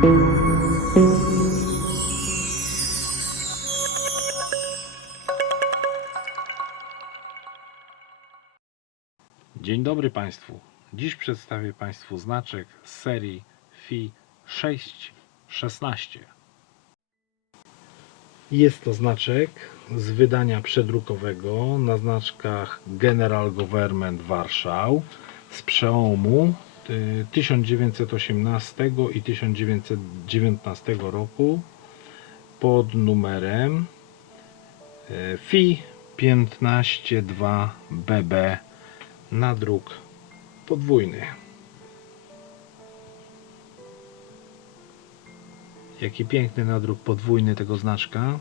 Dzień dobry Państwu. Dziś przedstawię Państwu znaczek z serii FI 616. Jest to znaczek z wydania przedrukowego na znaczkach General Government Warszał z przełomu 1918 i 1919 roku pod numerem y, FI 152BB nadruk podwójny. Jaki piękny nadruk podwójny tego znaczka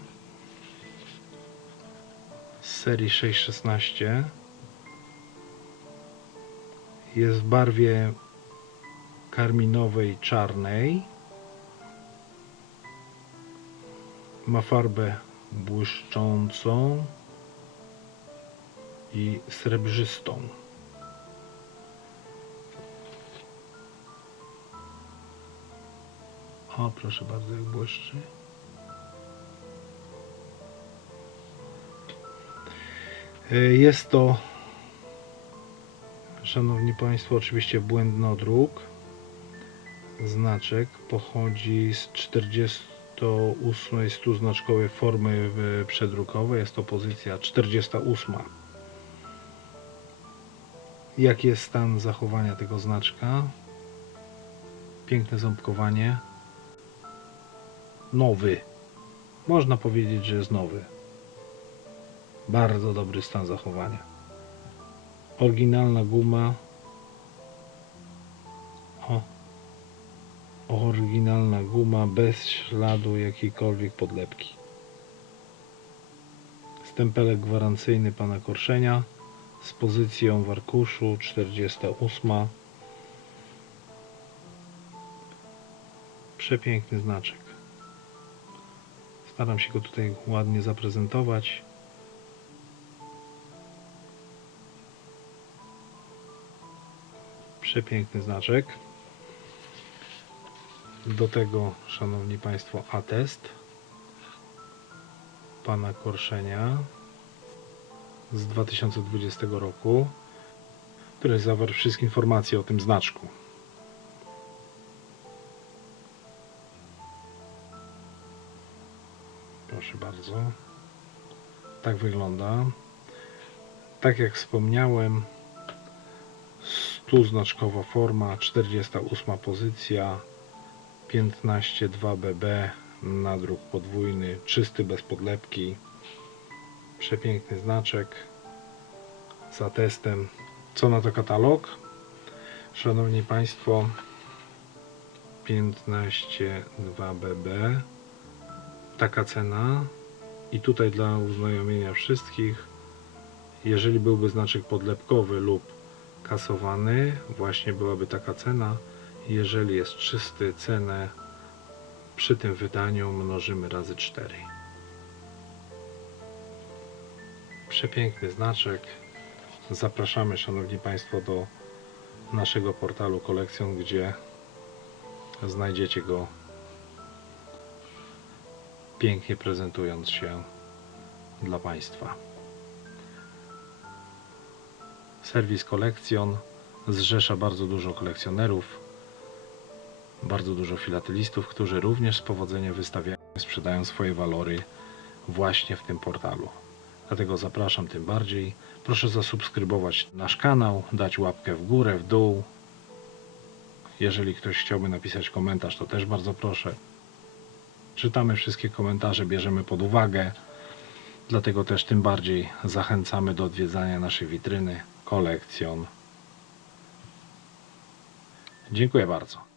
z serii 616 jest w barwie karminowej czarnej ma farbę błyszczącą i srebrzystą O, proszę bardzo, jak błyszczy. Jest to, Szanowni Państwo, oczywiście błędnodruk. Znaczek pochodzi z 48 100 znaczkowej formy e, przedrukowej. Jest to pozycja 48. Jaki jest stan zachowania tego znaczka? Piękne ząbkowanie nowy. Można powiedzieć, że jest nowy. Bardzo dobry stan zachowania. Oryginalna guma. O. Oryginalna guma bez śladu jakiejkolwiek podlepki. Stempelek gwarancyjny pana Korszenia z pozycją w arkuszu 48. Przepiękny znaczek. Staram się go tutaj ładnie zaprezentować. Przepiękny znaczek. Do tego, Szanowni Państwo, atest pana Korszenia z 2020 roku, który zawarł wszystkie informacje o tym znaczku. Proszę bardzo. Tak wygląda. Tak jak wspomniałem, 100 znaczkowa forma, 48 pozycja, 15.2bb, nadruk podwójny, czysty bez podlepki. Przepiękny znaczek z atestem. Co na to katalog? Szanowni Państwo, 15.2bb taka cena i tutaj dla uznajomienia wszystkich jeżeli byłby znaczek podlepkowy lub kasowany właśnie byłaby taka cena jeżeli jest czysty cenę przy tym wydaniu mnożymy razy 4 przepiękny znaczek. Zapraszamy szanowni państwo do naszego portalu kolekcjon gdzie znajdziecie go pięknie prezentując się dla Państwa. Serwis Kolekcjon zrzesza bardzo dużo kolekcjonerów, bardzo dużo filatelistów, którzy również z powodzeniem wystawiają i sprzedają swoje walory właśnie w tym portalu. Dlatego zapraszam tym bardziej. Proszę zasubskrybować nasz kanał, dać łapkę w górę, w dół. Jeżeli ktoś chciałby napisać komentarz, to też bardzo proszę. Czytamy wszystkie komentarze, bierzemy pod uwagę. Dlatego też tym bardziej zachęcamy do odwiedzania naszej witryny kolekcjon. Dziękuję bardzo.